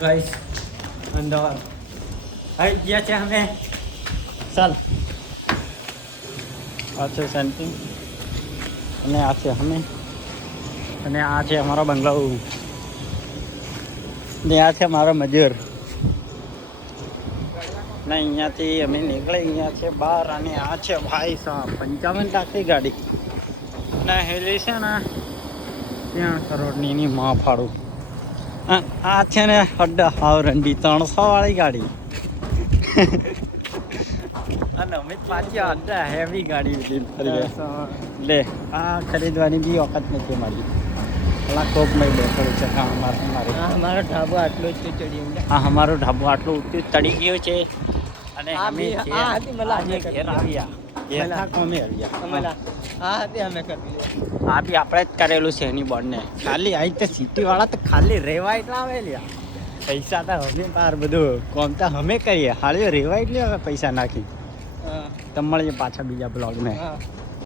Guys અંદર આવી ગયા છે અમે. ચાલ આ છે સેન્ટિંગ અને આ છે અમે અને આ છે અમારો બંગલો ને આ છે મારો મજૂર ને અહીંયાથી અમે નીકળે અહીંયા છે બહાર અને આ છે ભાઈ સાહેબ 55 લાખની ગાડી ને હેલી છે ને 3 કરોડની એની માં ફાડું. આ છે ને અડ્ડા હાવ રંડી 300 વાળી ગાડી અને અમે પાછી અડ્ડા હેવી ગાડી લે આ ખરીદવાની બી વખત નથી મારી પેલા કોપ નહીં બેઠેલું છે. હા અમારો ઢાબો આટલો જ ચડી હા અમારો ઢાબો આટલો ઊંચું ચડી ગયો છે અને અમે ઘેર આવ્યા ઘેરના કોમે આવ્યા આ બી આપણે જ કરેલું છે એની બોર્ડને ખાલી આવી તો સિટી વાળા તો ખાલી રેવા એટલા આવે લ્યા પૈસા તો અમે બાર બધું કોમ તો અમે કરીએ હાલી રેવા એટલે હવે પૈસા નાખી તમે મળીએ પાછા બીજા બ્લોગને.